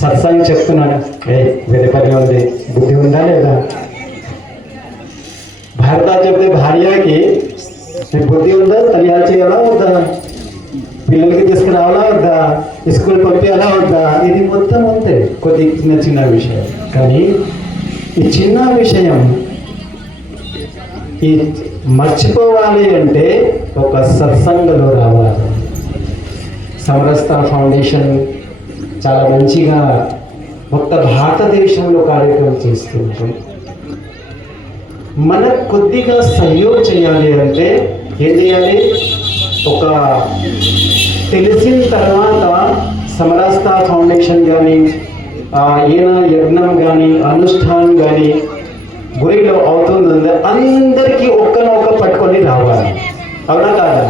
సత్సంగ్ చెప్తున్నాడు. వేరే పని ఉంది, బుద్ధి ఉందా లేదా? భర్త చెప్తే భార్యకి బుద్ధి ఉందా, తయారు చేయాలా వద్దా, పిల్లలకి తీసుకురావాలా వద్దా, స్కూల్ పంపించాలా వద్దా, ఇది మొత్తం అంతే. కొద్ది చిన్న చిన్న విషయం. కానీ ఈ చిన్న విషయం ఈ మర్చిపోవాలి అంటే ఒక సత్సంగంలో రావాలి. సమరస్త ఫౌండేషన్ చాలా మంచిగా మొత్తం భారతదేశంలో కార్యక్రమం చేస్తుంది. మనకు కొద్దిగా సహయోగం చేయాలి అంటే ఏం చేయాలి? ఒక తెలిసిన తర్వాత సమరస్త ఫౌండేషన్ కానీ ఏనా యజ్ఞం కానీ అనుష్ఠానం కానీ గురిలో అవుతుంది, అందరికీ ఒక్కనొక్క పట్టుకొని రావాలి. అవునా కాదా?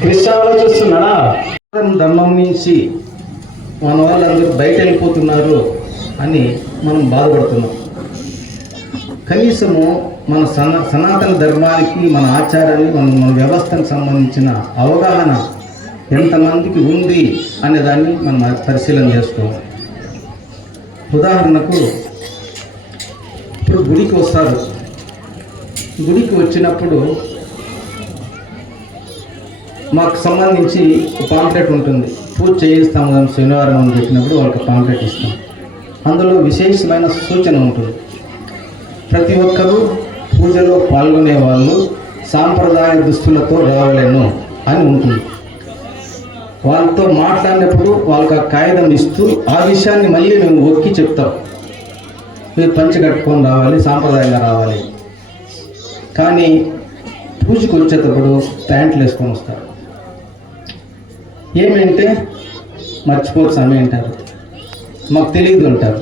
క్రిస్టియన్లో చూస్తున్నాడా? ధర్మం నుంచి మన వాళ్ళందరూ బయట వెళ్ళిపోతున్నారు అని మనం బాధపడుతున్నాం. కనీసము మన సనాతన ధర్మానికి, మన ఆచారాన్ని, మన వ్యవస్థకు సంబంధించిన అవగాహన ఎంతమందికి ఉంది అనే దాన్ని మనం పరిశీలన చేసుకోవాలి. ఉదాహరణకు ఇప్పుడు గుడికి వస్తారు. గుడికి వచ్చినప్పుడు మాకు సంబంధించి పాంప్లెట్ ఉంటుంది. పూజ చేయిస్తాము శనివారం అని చెప్పినప్పుడు వాళ్ళకి పాంప్లెట్ ఇస్తాం. అందులో విశేషమైన సూచన ఉంటుంది. ప్రతి ఒక్కరూ పూజలో పాల్గొనే వాళ్ళు సాంప్రదాయ దుస్తులతో రావాలను అని ఉంటుంది. వాళ్ళతో మాట్లాడినప్పుడు వాళ్ళకి ఆ కాగితం ఇస్తూ ఆ విషయాన్ని మళ్ళీ మేము ఒక్కి చెప్తాం. మీరు పంచి కట్టుకొని రావాలి, సాంప్రదాయంగా రావాలి. కానీ పూజకు వచ్చేటప్పుడు ప్యాంట్లు వేసుకొని వస్తారు. ఏమంటే మర్చిపోవచ్చు అమ్మే అంటారు, మాకు తెలియదు అంటారు.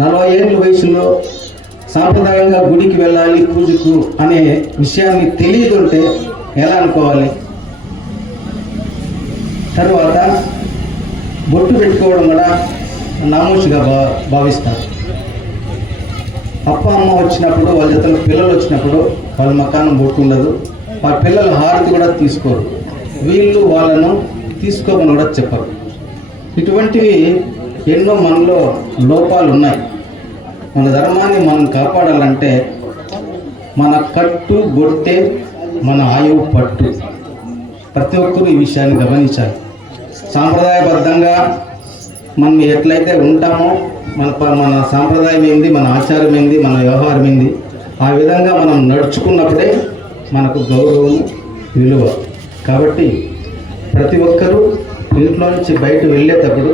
40 ఏళ్ళ వయసులో సాంప్రదాయంగా గుడికి వెళ్ళాలి పూజకు అనే విషయాన్ని తెలియదు అంటే ఎలా అనుకోవాలి? తర్వాత బొట్టు పెట్టుకోవడం కూడా నామోషిగా భావిస్తారు. అప్ప అమ్మ వచ్చినప్పుడు, వాళ్ళ జతలో పిల్లలు వచ్చినప్పుడు వాళ్ళ మకానం బొట్టు ఉండదు. వాళ్ళ పిల్లలు హారతి కూడా తీసుకోరు. వీళ్ళు వాళ్ళను తీసుకోమని కూడా చెప్పరు. ఇటువంటివి ఎన్నో మనలో లోపాలు ఉన్నాయి. మన ధర్మాన్ని మనం కాపాడాలంటే మన కట్టు బొట్టే మన ఆయువు పట్టు. ప్రతి ఒక్కరూ ఈ విషయాన్ని గమనించాలి. సాంప్రదాయబద్ధంగా మనం ఎట్లయితే ఉంటామో మన సాంప్రదాయం ఏంది, మన ఆచారం ఏంది, మన వ్యవహారం ఏంది, ఆ విధంగా మనం నడుచుకున్నప్పుడే మనకు గౌరవం, విలువ. కాబట్టి ప్రతి ఒక్కరూ ఇంట్లో నుంచి బయట వెళ్ళేటప్పుడు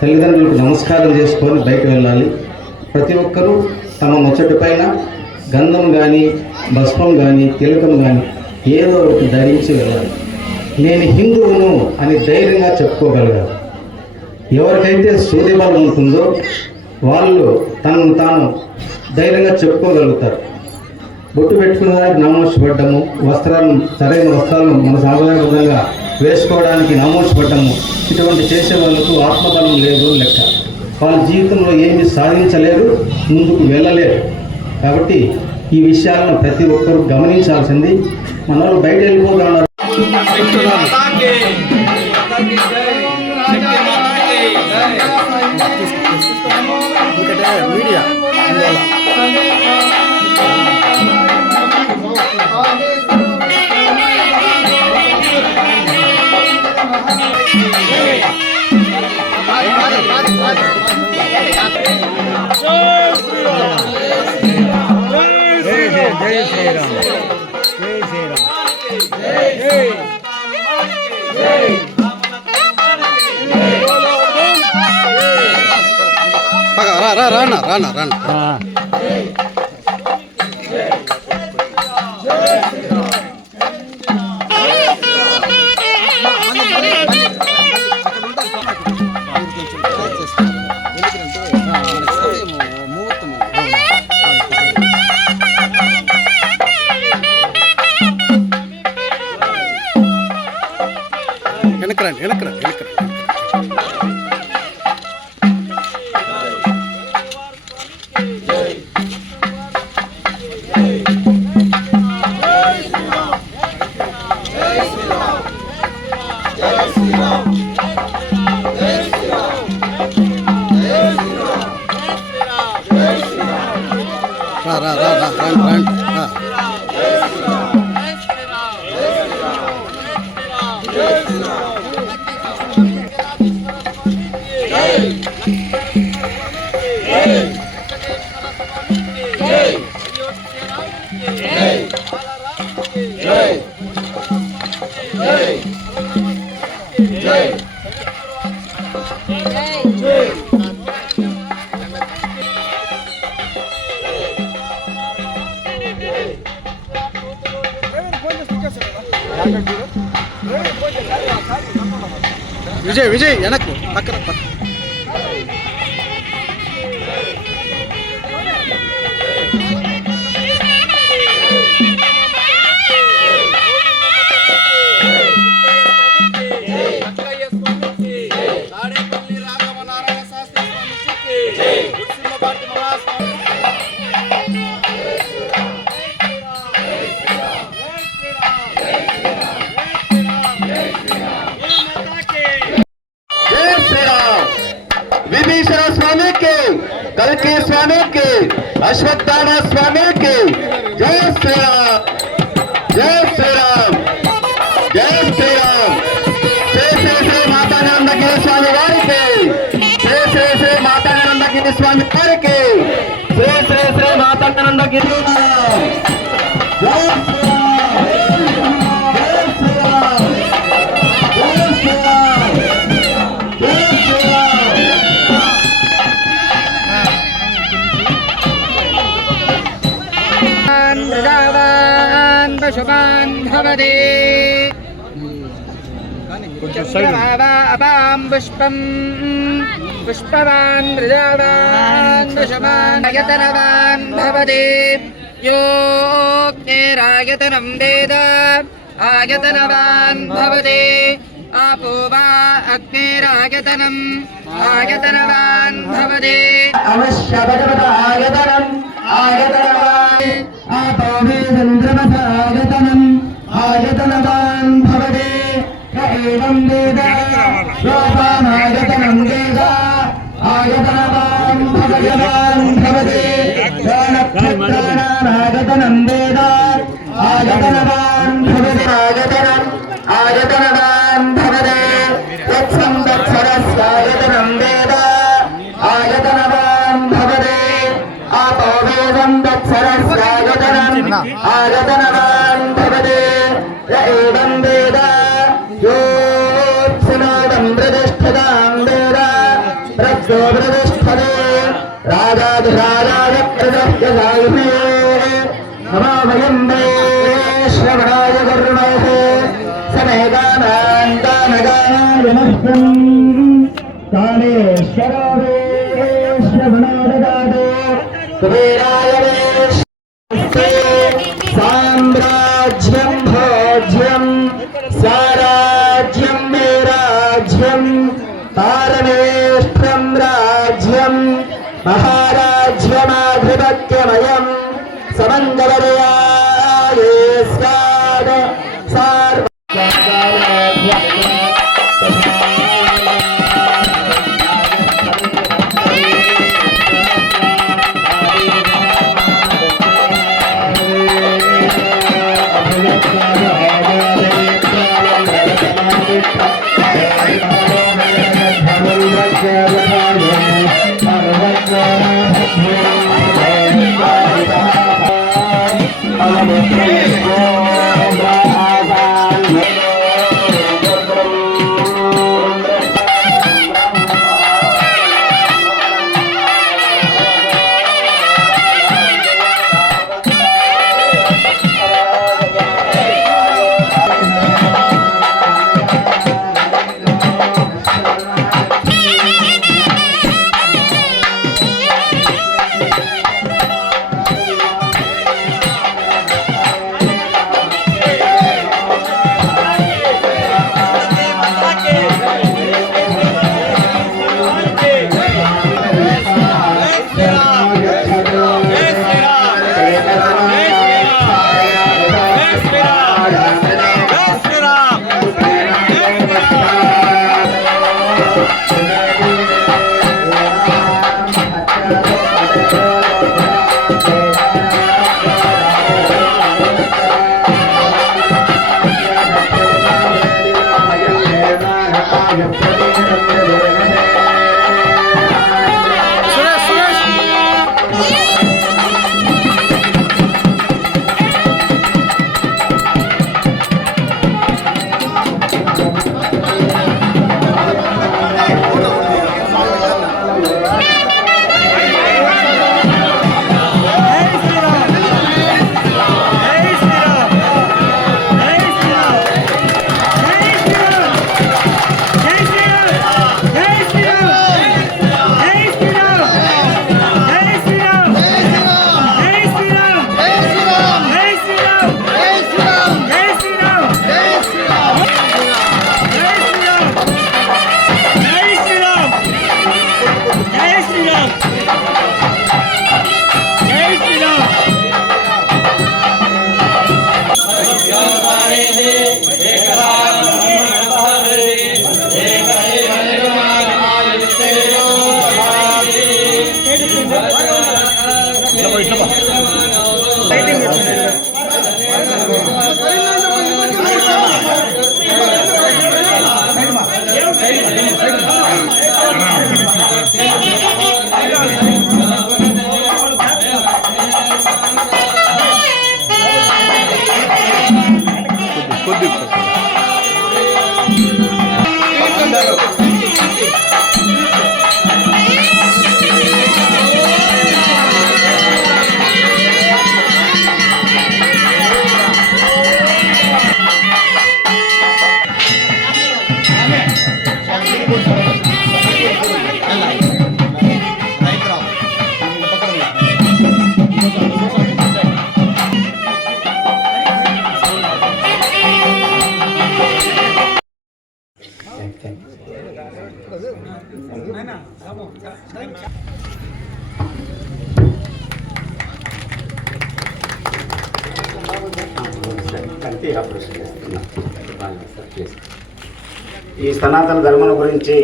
తల్లిదండ్రులకు నమస్కారం చేసుకొని బయట వెళ్ళాలి. ప్రతి ఒక్కరూ తమ ముచ్చటి పైన గంధం కానీ, భస్మం కానీ, తిలకం కానీ ఏదో ఒకటి ధరించి వెళ్ళాలి. నేను హిందువును అని ధైర్యంగా చెప్పుకోగలగాలి. ఎవరికైతే సూర్యబలం ఉంటుందో వాళ్ళు తనను తాను ధైర్యంగా చెప్పుకోగలుగుతారు. బొట్టు పెట్టుకునే దానికి నామోషపడ్డము, సరైన వస్త్రాలను మన సాంప్రదాయబద్ధంగా వేసుకోవడానికి నామోషపడ్డము, ఇటువంటి చేసే వాళ్ళకు ఆత్మబలం లేదు లెక్క. వాళ్ళ జీవితంలో ఏమీ సాధించలేరు, ముందుకు వెళ్ళలేరు. కాబట్టి ఈ విషయాలను ప్రతి ఒక్కరూ గమనించాల్సింది. మన వాళ్ళు బయట వెళ్ళిపోతున్నారు. మీడియా జై శ్రీరామ్, జై శ్రీరామ్, జై రానా రానా రానా. రండి వెనక్కి రండి. రండి. విజయ్ వెనక్కు పక్కన विभीषण स्वामी के, कल्कि स्वामी के, अश्वत्थामा स्वामी के, जय श्री राम, जय श्री राम, जय श्री राम। श्री श्री श्री माता नंदगिरी स्वामी वारी के, श्री श्री श्री माता नंदगिरी स्वामी वारी के, श्री श्री श्री माता नंदगिरी जय श्री शुभान् भवते अपां पुष्पं पुष्पवान् प्रजावान् शुभान् यतनवान् भवते योऽग्निरायतनं वेद आयतनवान् भवते आपो वा अग्निरायतनम् आयतनवान् भवते अवश्य आयतनम् आयतनवान् आपो वेदन्द्रमसायतनम् आयतनवान् भवते एवं वेद शोभानायतनं वेद आयतनवान् भवते ज्ञानप्रदानायतनं वेद आयतनवान् भवते आयतनवान् भवते तत्संवत्सरस्यायतनं वेद आयतनवान् भवते आपो वेदं आयतनवान् भवते एवं वेद योत्सनादं प्रतिष्ठतां वेद प्रज्ञो प्रतिष्ठते राजाधिराजाय प्रदस्य सायुमे नमो वयं वै श्रवणाय कर्मणे समेगानान्तानगानान् विनष्टम् कालेश्वरो वे श्रवणो ददातु कुबेराय वे साम्राज्यं भोज्यं साराज्यं मे राज्यं पारमेष्ठं राज्यं महाराज्यमाधिपत्यमयं समङ्गलमयाये स्यात् చేస్తే ఆపరేషన్ చేస్తున్నాం. ఈ సనాతన ధర్మం గురించి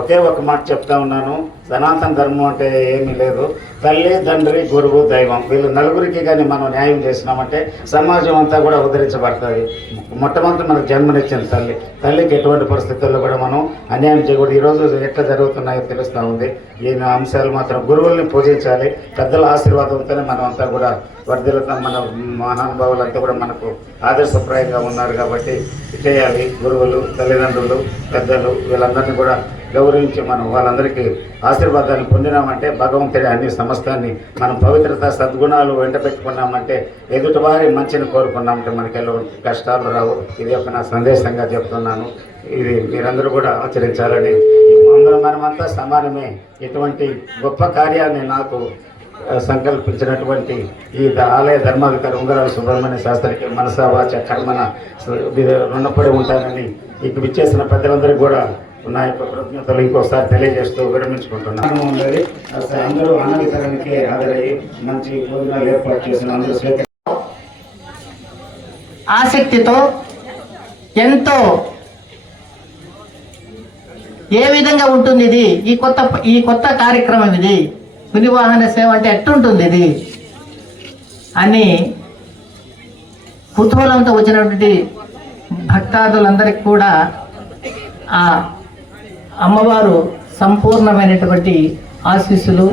ఒకే ఒక మాట చెప్తా ఉన్నాను. సనాతన ధర్మం అంటే ఏమీ లేదు. తల్లి, తండ్రి, గురువు, దైవం, వీళ్ళు నలుగురికి కానీ మనం న్యాయం చేసినామంటే సమాజం అంతా కూడా ఉద్ధరించబడుతుంది. మొట్టమొదటి మనకు జన్మనిచ్చిన తల్లికి ఎటువంటి పరిస్థితుల్లో కూడా మనం అన్యాయం చేయకూడదు. ఈరోజు ఎట్లా జరుగుతున్నాయో తెలుస్తూ ఉంది. ఈ అంశాలు మాత్రం గురువుల్ని పూజించాలి. పెద్దల ఆశీర్వాదంతోనే మనం అంతా కూడా వర్ధిల్లుతాం. మన మహానుభావులంతా కూడా మనకు ఆదర్శప్రాయంగా ఉన్నారు కాబట్టి చేయాలి. గురువులు, తల్లిదండ్రులు, పెద్దలు వీళ్ళందరినీ కూడా గౌరవించి మనం వాళ్ళందరికీ ఆశీర్వాదాన్ని పొందినామంటే భగవంతుడి అన్ని సమస్తాన్ని మనం పవిత్రత సద్గుణాలు వెంట పెట్టుకున్నామంటే ఎదుటివారి మంచిని కోరుకున్నామంటే మనకి ఎలాంటి కష్టాలు రావు. ఇది ఒక నా సందేశంగా చెప్తున్నాను. ఇది మీరందరూ కూడా ఆచరించాలని. మనమంతా సమానమే. ఇటువంటి గొప్ప కార్యాన్ని నాకు సంకల్పించినటువంటి ఈ ఆలయ ధర్మాధికారి ఉంగరాల సుబ్రహ్మణ్య శాస్త్రికి మనసా వాచ కర్మన రుణపడి ఉంటానని ఇక విచ్చేసిన పెద్దలందరికీ కూడా నా యొక్క కృతజ్ఞతలు ఇంకోసారి తెలియజేస్తూ విరమించుకుంటున్నాను. అందరూ అన్న వితరణకి హాజరయ్యి మంచి భోజనాలు ఏర్పాటు చేసిన అందరూ ఆసక్తితో ఎంతో ఏ విధంగా ఉంటుంది ఇది ఈ కొత్త కార్యక్రమం ఇది పులివాహన సేవ అంటే ఎట్టుంటుంది ఇది అని కుతూహలంతో వచ్చినటువంటి భక్తాదులందరికీ కూడా ఆ అమ్మవారు సంపూర్ణమైనటువంటి ఆశీస్సులు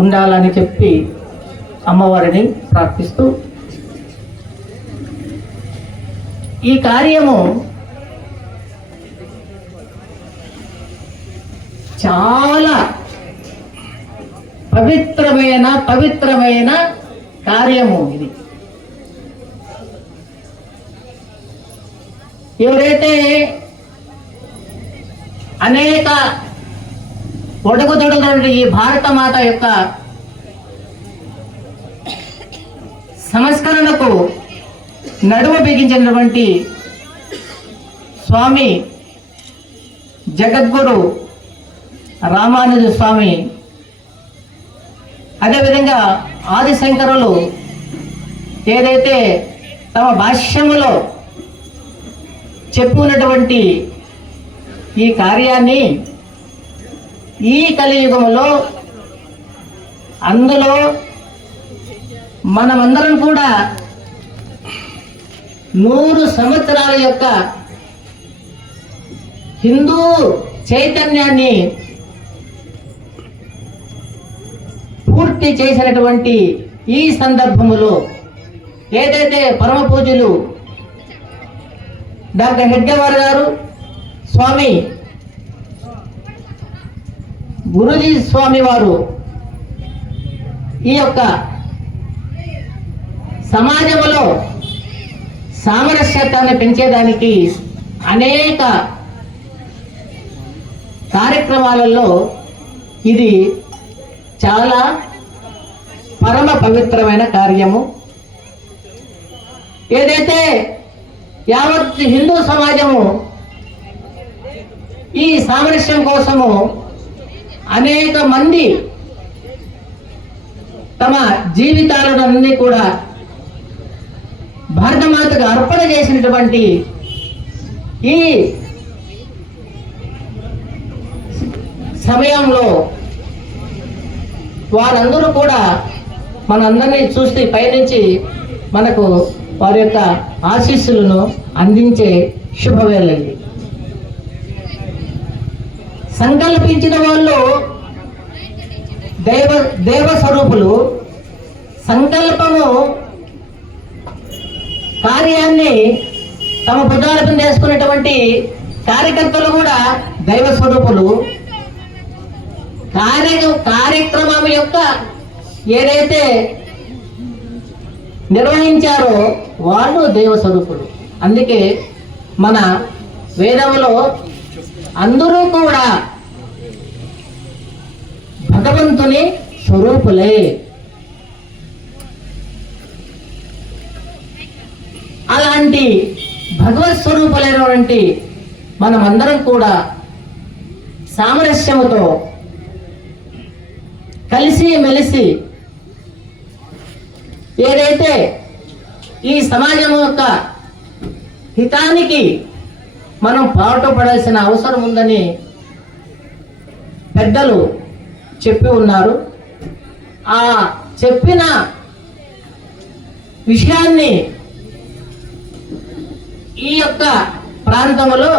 ఉండాలని చెప్పి అమ్మవారిని ప్రార్థిస్తూ ఈ కార్యము చాలా పవిత్రమైన కార్యము ఇది. ఎవరైతే అనేక ఒడుగుదొడుగులు ఈ భారత మాత యొక్క సంస్కరణకు నడుము బిగించినటువంటి స్వామి జగద్గురు రామానుజ స్వామి, అదేవిధంగా ఆదిశంకరులు ఏదైతే తమ భాష్యములో చెప్పుకున్నటువంటి ఈ కార్యాన్ని ఈ కలియుగంలో అందులో మనమందరం కూడా 100 సంవత్సరాల యొక్క హిందూ చైతన్యాన్ని పూర్తి చేసినటువంటి ఈ సందర్భములో ఏదైతే పరమ పూజ్యులు డాక్టర్ హెడ్గేవార్ గారు స్వామి గురూజీ స్వామి వారు ఈ యొక్క సమాజంలో సామరస్యతాన్ని పెంచేదానికి అనేక కార్యక్రమాలలో ఇది చాలా పరమ పవిత్రమైన కార్యము. ఏదైతే యావత్ హిందూ సమాజము ఈ సామరస్యం కోసము అనేక మంది తమ జీవితాలన్నీ కూడా భారతమాతకు అర్పణ చేసినటువంటి ఈ సమయంలో వారందరూ కూడా మనందరినీ చూస్తే పైనుంచి మనకు వారి యొక్క ఆశీస్సులను అందించే శుభవేళ. సంకల్పించిన వాళ్ళు దేవ స్వరూపులు. సంకల్పము కార్యాన్ని తమ భుజాలపై చేసుకున్నటువంటి కార్యకర్తలు కూడా దైవ స్వరూపులు. కార్యక్రమం యొక్క ఏదైతే నిర్వహించారో వాళ్ళు దైవ స్వరూపులు. అందుకే మన వేదంలో అందరూ కూడా భగవంతుని స్వరూపులే. అలాంటి భగవత్ స్వరూపులైనటువంటి మనమందరం కూడా సామరస్యముతో కలిసి మెలిసి ఏదైతే ఈ సమాజం యొక్క హితానికి మనం పాటుపడాల్సిన అవసరం ఉందని పెద్దలు చెప్పి ఉన్నారు. ఆ చెప్పిన విషయాన్ని ఈ యొక్క ప్రాంతంలో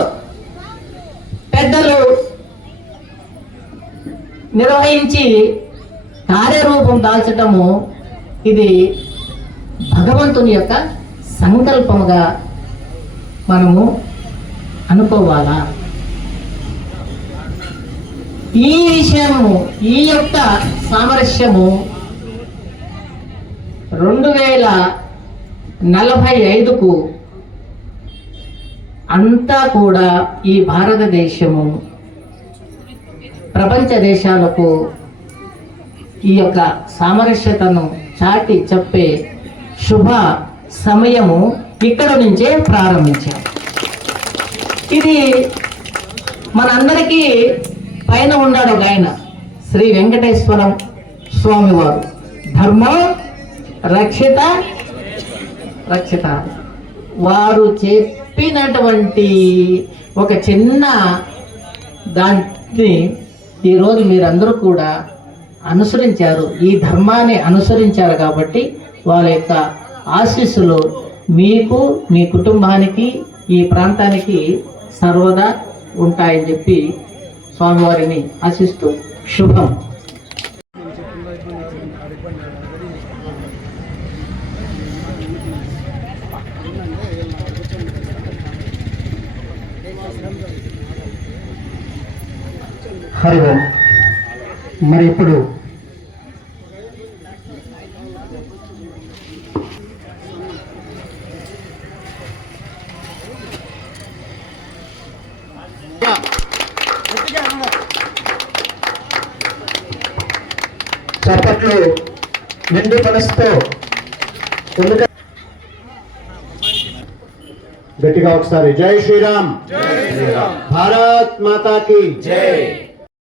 పెద్దలు నిర్వహించి కార్యరూపం దాల్చటము ఇది భగవంతుని యొక్క సంకల్పముగా మనము అనుకోవాలా. ఈ విషయము, ఈ యొక్క సామరస్యము 2045కు అంతా కూడా ఈ భారతదేశము ప్రపంచ దేశాలకు ఈ యొక్క సామరస్యతను చాటి చెప్పే శుభ సమయము ఇక్కడ నుంచే ప్రారంభించాం. ఇది మనందరికీ పైన ఉన్నాడు ఒక ఆయన, శ్రీ వెంకటేశ్వరం స్వామి వారు. ధర్మం రక్షిత రక్షిత. వారు చెప్పినటువంటి ఒక చిన్న దాన్ని ఈరోజు మీరందరూ కూడా అనుసరించారు. ఈ ధర్మాన్ని అనుసరించారు కాబట్టి వాళ్ళ యొక్క ఆశీస్సులు మీకు, మీ కుటుంబానికి, ఈ ప్రాంతానికి సర్వదా ఉంటాయని చెప్పి స్వామివారిని ఆశిస్తూ శుభం. హరి ఓం. మరి ఇప్పుడు చప్పట్లు నిండు మనసుతో గట్టిగా ఒకసారి జై శ్రీరామ్, భారత్ మాతా కీ జై.